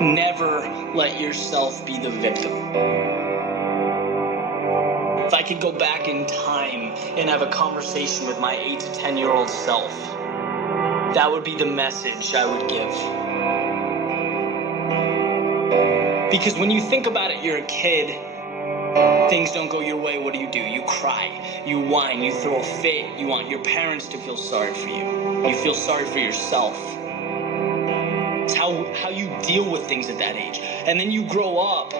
Never let yourself be the victim. If I could go back in time and have a conversation with my 8 to 10-year-old self, that would be the message I would give. Because when you think about it, you're a kid, things don't go your way, what do? You cry, you whine, you throw a fit, you want your parents to feel sorry for you. You feel sorry for yourself. It's how you deal with things at that age. And then you grow up,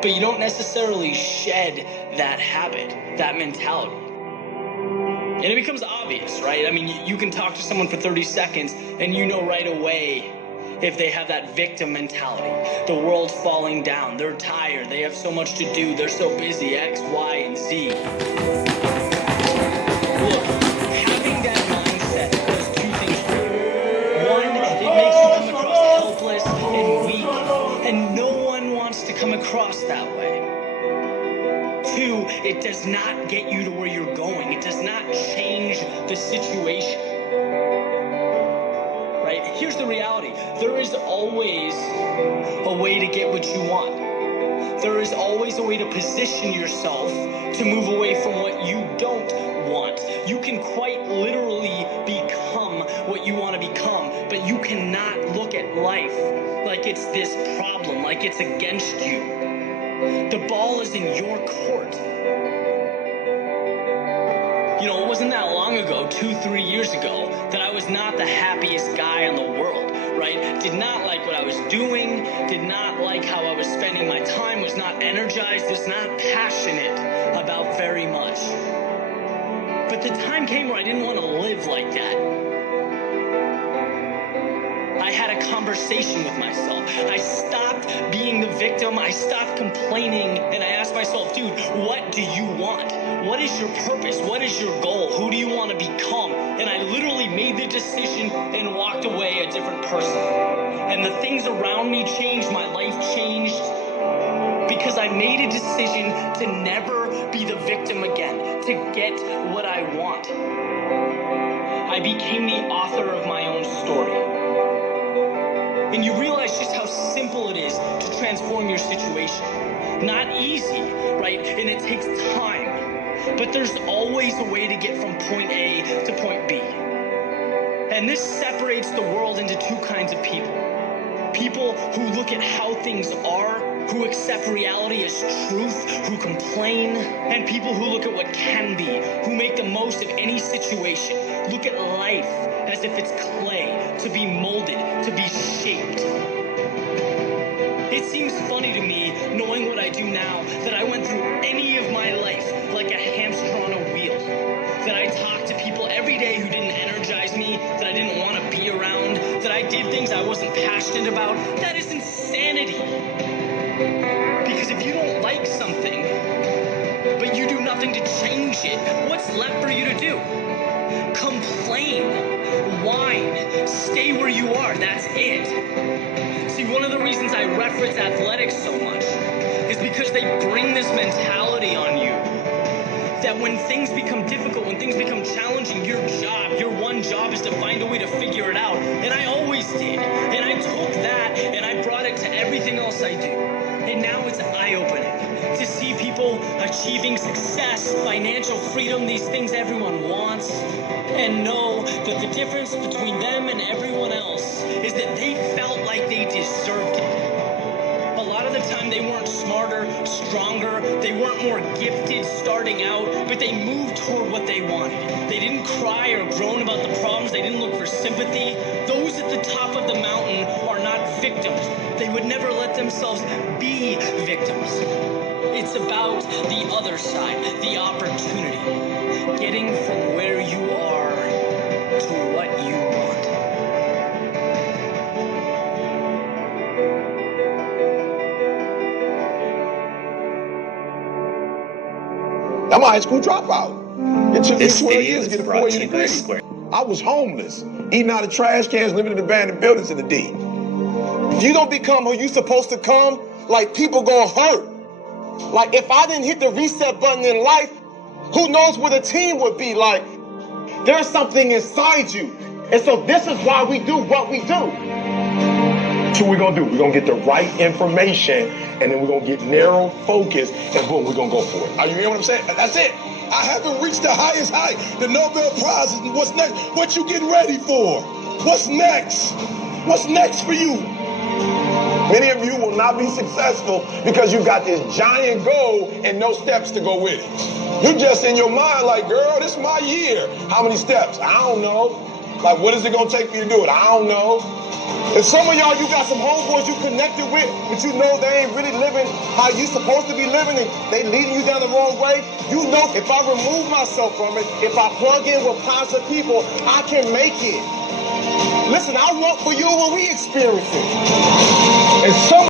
but you don't necessarily shed that habit, that mentality. And it becomes obvious, right? I mean, you can talk to someone for 30 seconds and you know right away if they have that victim mentality. The world's falling down, they're tired, they have so much to do, they're so busy, X, Y, and Z. Look, having that mindset does two things for you. One, it makes you come across helpless and weak, and no one wants to come across that way. Two, it does not get you to where you're going. It does not change the situation. Right? Here's the reality. There is always a way to get what you want. There is always a way to position yourself to move away from what you don't want. You can quite literally become what you want to become, but you cannot look at life like it's this problem, like it's against you. The ball is in your court. You know, it wasn't that long ago, 2-3 years ago, that I was not the happiest guy in the world, right? Did not like what I was doing, did not like how I was spending my time, was not energized, was not passionate about very much. But the time came where I didn't want to live like that. I had a conversation with myself. I stopped being the victim. I stopped complaining. And I asked myself, dude, what do you want? What is your purpose? What is your goal? Who do you want to become? And I literally made the decision and walked away a different person. And the things around me changed. My life changed. Because I made a decision to never be the victim again. To get what I want. I became the author of my own story. And you realize just how simple it is to transform your situation. Not easy, right? And it takes time. But there's always a way to get from point A to point B. And this separates the world into two kinds of people. People who look at how things are, who accept reality as truth, who complain, and people who look at what can be, who make the most of any situation. Look at life as if it's clay, to be molded, to be shaped. It seems funny to me, knowing what I do now, that I went through any of my life like a hamster on a wheel. That I talked to people every day who didn't energize me, that I didn't want to be around, that I did things I wasn't passionate about. That is insanity. Because if you don't like something, but you do nothing to change it, what's left for you to do? Complain, whine, stay where you are, that's it. See, one of the reasons I reference athletics so much is because they bring this mentality on you that when things become difficult, when things become challenging, your one job is to find a way to figure it out. And I always did. And I took that and I brought it to everything else I do. And now it's eye-opening to see people achieving success, financial freedom, these things everyone wants, and know that the difference between them and everyone else is that they felt like they deserved it. A lot of the time they weren't smarter, stronger, they weren't more gifted starting out, but they moved toward what they wanted. They didn't cry or groan about the problems, they didn't look for sympathy. Those at the top of the mountain are not victims. They would never let themselves be victims. It's about the other side, the opportunity. Getting from where you are to what you want. I'm a high school dropout. It took me 12 years to get a 4-year degree. I was homeless, eating out of trash cans, living in abandoned buildings in the D. If you don't become who you supposed to come, like, people gonna hurt. Like, if I didn't hit the reset button in life, who knows what a team would be like. There's something inside you. And so this is why we do what we do. So what we're going to do, we're going to get the right information, and then we're going to get narrow focus, and boom, we're going to go for it. Are you hearing what I'm saying? That's it. I haven't reached the highest height, the Nobel Prize. What's next? What you getting ready for? What's next? What's next for you? Many of you will not be successful because you got this giant goal and no steps to go with it. You're just in your mind like, girl, this is my year. How many steps? I don't know. Like, what is it going to take for you to do it? I don't know. And some of y'all, you got some homeboys you connected with, but you know they ain't really living how you supposed to be living, and they leading you down the wrong way. You know, if I remove myself from it, if I plug in with positive people, I can make it. Listen, I want for you what we experiencing. And some